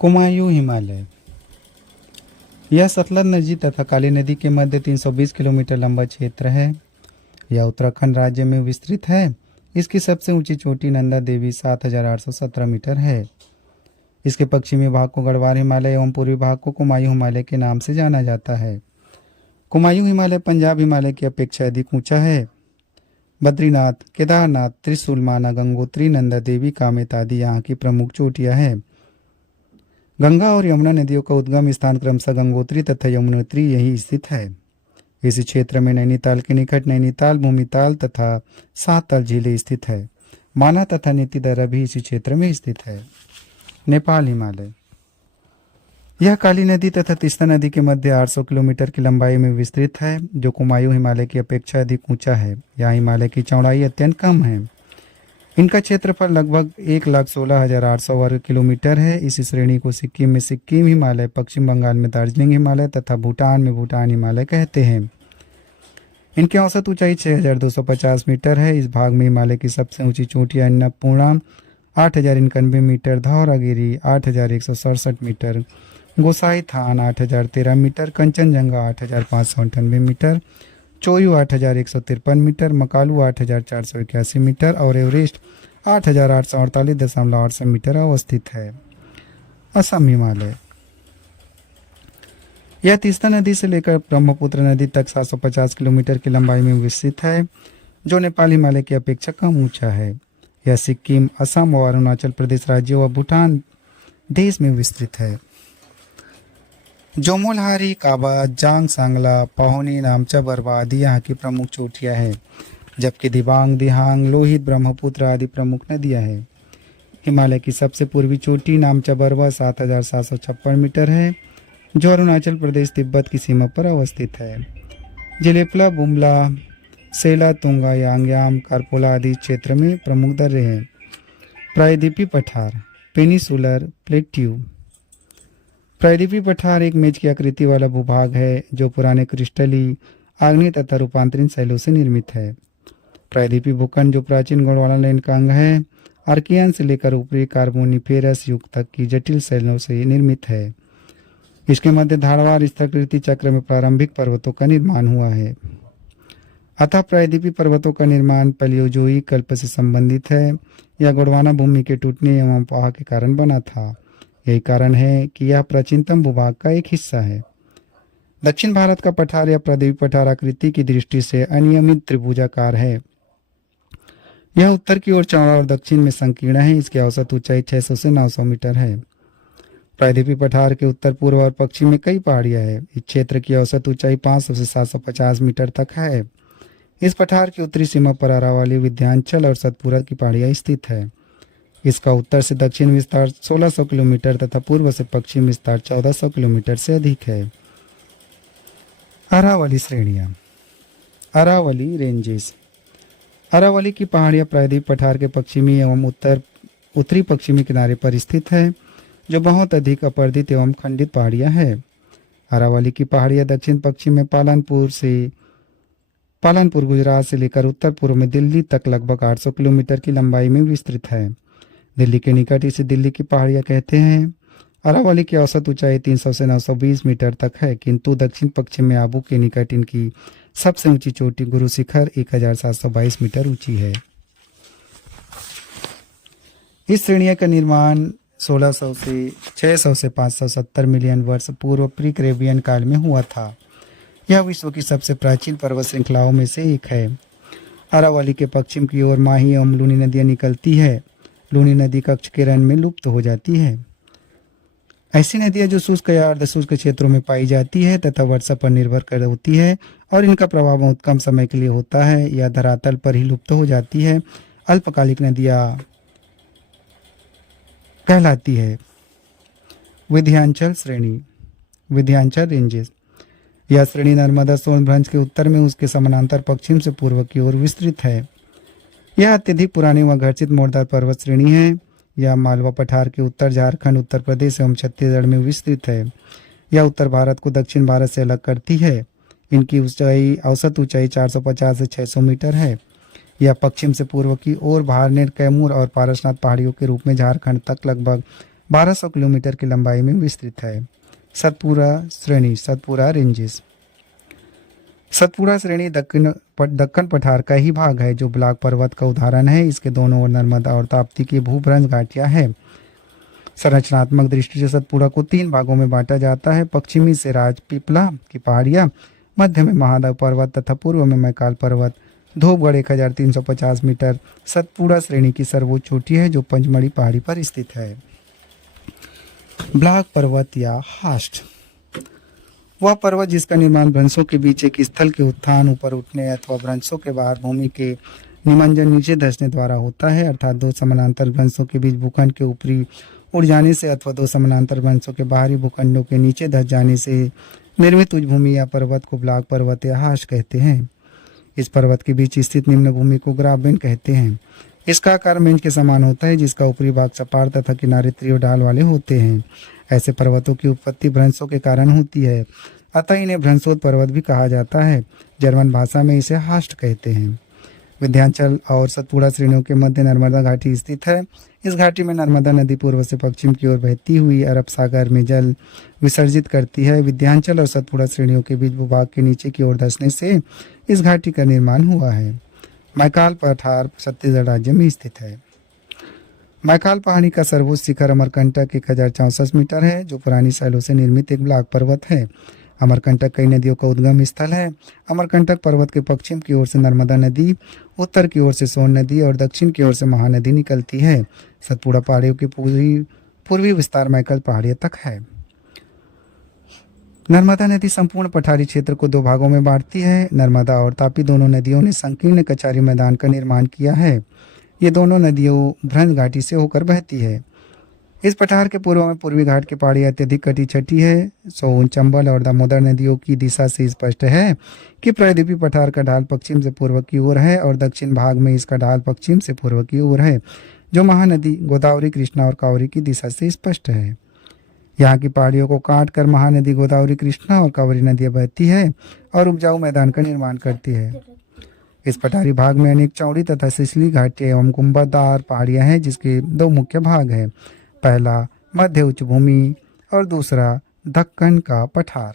कुमायूं हिमालय। यह सतलज नदी तथा काली नदी के मध्य 320 किलोमीटर लंबा क्षेत्र है। यह उत्तराखंड राज्य में विस्तृत है। इसकी सबसे ऊंची चोटी नंदा देवी 7817 मीटर है। इसके पश्चिमी भाग को गढ़वाल हिमालय एवं पूर्वी भाग को कुमायूं हिमालय के नाम से जाना जाता है। कुमायूं हिमालय पंजाब हिमालय की अपेक्षा अधिक ऊंचा है। बद्रीनाथ, केदारनाथ, त्रिशूल, माना, गंगोत्री, नंदा देवी, कामेत आदि यहाँ की प्रमुख चोटियां हैं। गंगा और यमुना नदियों का उद्गम स्थान क्रमशः गंगोत्री तथा यमुनोत्री यही स्थित है। इस क्षेत्र में नैनीताल के निकट नैनीताल, भूमिताल तथा सातताल झीलें स्थित है। माना तथा नीतिदरा भी इसी क्षेत्र में स्थित है। नेपाल हिमालय। यह काली नदी तथा तीस्ता नदी के मध्य 800 किलोमीटर की लंबाई में विस्तृत है, जो कुमायूं हिमालय की अपेक्षा अधिक ऊंचा है। यहाँ हिमालय की चौड़ाई अत्यंत कम है। इनका क्षेत्रफल लगभग 1,16,800 वर्ग किलोमीटर है। इस श्रेणी को सिक्किम में सिक्किम हिमालय, पश्चिम बंगाल में दार्जिलिंग हिमालय तथा भूटान में भूटान हिमालय कहते हैं। इनकी औसत ऊंचाई 6,250 मीटर है। इस भाग में हिमालय की सबसे ऊंची चोटियां Annapurna 8,091 metre, Dhaulagiri 8,167 metre, Gosainthan 8,013 metre, Kanchenjunga 8,598 metre, Cho Oyu 8,153 metre, Makalu 8,481 metre और एवरेस्ट 8,848.8 मीटर अवस्थित है। असम हिमालय। यह तीस्ता नदी से लेकर ब्रह्मपुत्र नदी तक 750 किलोमीटर की लंबाई में विस्तृत है, जो नेपाल हिमालय की अपेक्षा कम ऊंचा है। यह सिक्किम, असम और अरुणाचल प्रदेश राज्यों व भूटान देश में विस्तृत है। जोमोलहारी, काबा, जांग, सांगला, पाहुनी, नामचा, बरवा आदि यहाँ की प्रमुख चोटियाँ हैं, जबकि दिबांग, दिहांग, लोहित, ब्रह्मपुत्र आदि प्रमुख नदियाँ हैं। हिमालय की सबसे पूर्वी चोटी नामचा बरवा 7,756 मीटर है, जो अरुणाचल प्रदेश तिब्बत की सीमा पर अवस्थित है। जिलेपला, बुमला, सेला, तुंगा, यांगयाम, कारपोला आदि क्षेत्र में प्रमुख दर्रे हैं। प्रायद्वीपी पठार, पेनिसुलर प्लेट्यू। प्रायद्वीपी पठार एक मेज की आकृति वाला भूभाग है, जो पुराने क्रिस्टली, आग्नेय तथा रूपांतरित शैलों से निर्मित है। प्रायद्वीपी भूखंड, जो प्राचीन गोंडवाना लैंड का अंग है, आर्कियन से लेकर ऊपरी कार्बोनिफेरस युग तक की जटिल शैलों से निर्मित है। इसके मध्य धारवार स्थलाकृति चक्र में प्रारंभिक पर्वतों का निर्माण हुआ है। अतः प्रायद्वीपी पर्वतों का निर्माण पैलियोजोइक कल्प से संबंधित है। यह गोंडवाना भूमि के टूटने एवं अफवाह के कारण बना था। यही कारण है कि यह प्राचीनतम भूभाग का एक हिस्सा है। दक्षिण भारत का पठार या प्रायद्वीपीय पठार आकृति की दृष्टि से अनियमित त्रिभुजाकार है। यह उत्तर की ओर चौड़ा और दक्षिण में संकीर्ण है। इसकी औसत ऊंचाई 600 से 900 मीटर है। प्रायद्वीपीय पठार के उत्तर पूर्व और पश्चिम में कई पहाड़ियां हैं। इस क्षेत्र की औसत ऊंचाई 500 से 750 मीटर तक है। इस पठार की उत्तरी सीमा पर अरावली, विंध्याचल और सतपुरा की पहाड़ियां स्थित है। इसका उत्तर से दक्षिण विस्तार 1600 किलोमीटर तथा पूर्व से पश्चिम विस्तार 1400 किलोमीटर से अधिक है। अरावली श्रेणियां। अरावली रेंजेस। अरावली की पहाड़ियां प्रायद्वीप पठार के पश्चिमी एवं उत्तरी पश्चिमी किनारे पर स्थित है, जो बहुत अधिक अपर्दित एवं खंडित पहाड़ियां हैं। अरावली की पहाड़ियां दक्षिण पश्चिम में पालनपुर गुजरात से लेकर उत्तर पूर्व में दिल्ली तक लगभग 800 किलोमीटर की लंबाई में विस्तृत है। दिल्ली के निकट इसे दिल्ली की पहाड़ियां कहते हैं। अरावली की औसत ऊंचाई 300 से 920 मीटर तक है, किंतु दक्षिण पश्चिम में आबू के निकट इनकी सबसे ऊंची चोटी गुरु शिखर 1722 मीटर ऊंची है। इस श्रेणी का निर्माण 1600 से 600 से 570 मिलियन वर्ष पूर्व प्री कैम्ब्रियन काल में हुआ था। यह विश्व की सबसे प्राचीन पर्वत श्रृंखलाओं में से एक है। अरावली के पश्चिम की ओर माही एवं लूनी नदियां निकलती है। लूनी नदी कच्छ के रण में लुप्त हो जाती है। ऐसी नदियां जो शुष्क या अर्धशुष्क क्षेत्रों में पाई जाती है तथा वर्षा पर निर्भर कर होती है और इनका प्रभाव बहुत कम समय के लिए होता है या धरातल पर ही लुप्त हो जाती है, अल्पकालिक नदियां कहलाती है। विंध्याचल श्रेणी। विंध्याचल रेंजेस। यह श्रेणी नर्मदा सोनभ्रंश के उत्तर में उसके समानांतर पश्चिम से पूर्व की ओर विस्तृत है। यह अत्यधिक पुरानी व घर्षित मोड़दार पर्वत श्रेणी है। यह मालवा पठार के उत्तर झारखंड, उत्तर प्रदेश एवं छत्तीसगढ़ में विस्तृत है। यह उत्तर भारत को दक्षिण भारत से अलग करती है। इनकी औसत ऊंचाई 450 से 600 मीटर है। यह पश्चिम से पूर्व की ओर भारनेर, कैमूर और पारसनाथ पहाड़ियों के रूप में झारखंड तक लगभग 1200 किलोमीटर की लंबाई में विस्तृत है। सतपुड़ा श्रेणी, सतपुड़ा रेंजेस। सतपुड़ा श्रेणी दक्कन पठार का ही भाग है जो ब्लाक पर्वत का उदाहरण है। इसके दोनों ओर नर्मदा और ताप्ती की भूभ्रंश घाटियां हैं। संरचनात्मक दृष्टि से सतपुड़ा को 3 भागों में बांटा जाता है। पश्चिमी से राजपीपला की पहाड़ियां, मध्य में महादेव पर्वत तथा पूर्व में मैकाल पर्वत। धूपगढ़ 1350 मीटर सतपुड़ा श्रेणी की सर्वोच्च चोटी है जो पंचमढ़ी पहाड़ी पर स्थित है। ब्लाक पर्वत या हास्ट, वह पर्वत जिसका निर्माण भ्रंशों के बीच एक स्थल के उत्थान, ऊपर उठने अथवा भ्रंशों के बाहर भूमि के निमंजन नीचे धंसने द्वारा होता है, अर्थात 2 समानांतर भ्रंशों के बीच भूखंड के ऊपरी उड़ जाने से अथवा 2 समानांतर भ्रंशों के बाहरी भूखंडों के नीचे धंस जाने से निर्मित उच्च भूमि या पर्वत को ब्लाक पर्वत या हास्ट कहते हैं। इस पर्वत के बीच स्थित निम्न भूमि को ग्राबेन कहते हैं। इसका आकार मेंज के समान होता है जिसका ऊपरी भाग सपाट तथा किनारे त्रिव ढाल वाले होते हैं। ऐसे पर्वतों की उत्पत्ति भ्रंशों के कारण होती है, अतः इन्हें भ्रंशोत्त पर्वत भी कहा जाता है। जर्मन भाषा में इसे हास्ट कहते हैं। विंध्याचल और सतपुड़ा श्रेणियों के मध्य नर्मदा घाटी स्थित है। इस घाटी में नर्मदा नदी पूर्व से पश्चिम की ओर बहती हुई अरब सागर में जल विसर्जित करती है। विंध्याचल और सतपुड़ा श्रेणियों के बीच भूभाग के नीचे की ओर धंसने से इस घाटी का निर्माण हुआ है। मैकाल पठार छत्तीसगढ़ राज्य में स्थित है। मैकाल पहाड़ी का सर्वोच्च शिखर अमरकंटक 1064 मीटर है जो पुरानी शैलों से निर्मित एक ब्लाक पर्वत है। अमरकंटक कई नदियों का उद्गम स्थल है। अमरकंटक पर्वत के पश्चिम की ओर से नर्मदा नदी, उत्तर की ओर से सोन नदी और दक्षिण की ओर से महानदी निकलती है। सतपुड़ा पहाड़ियों की पूर्वी विस्तार मैकाल पहाड़ियों तक है। नर्मदा नदी संपूर्ण पठारी क्षेत्र को 2 भागों में बांटती है। नर्मदा और तापी दोनों नदियों ने संकीर्ण कचारी मैदान का निर्माण किया है। ये दोनों नदियों भ्रंश घाटी से होकर बहती है। इस पठार के पूर्व में पूर्वी घाट की पहाड़ी अत्यधिक कटी छटी है। सोन, चंबल और दामोदर नदियों की दिशा से स्पष्ट है कि प्रायद्वीपी पठार का ढाल पश्चिम से पूर्व की ओर है और दक्षिण भाग में इसका ढाल पश्चिम से पूर्व की ओर है, जो महानदी गोदावरी, कृष्णा और कावेरी की दिशा से स्पष्ट है। यहाँ की पहाड़ियों को काट कर महानदी गोदावरी, कृष्णा और कावेरी नदियाँ बहती है और उपजाऊ मैदान का निर्माण करती है। इस पठारी भाग में अनेक चौड़ी तथा सिसली घाटियाँ एवं गुंबददार पहाड़ियाँ हैं जिसके 2 मुख्य भाग हैं। पहला मध्य उच्च भूमि और दूसरा दक्कन का पठार।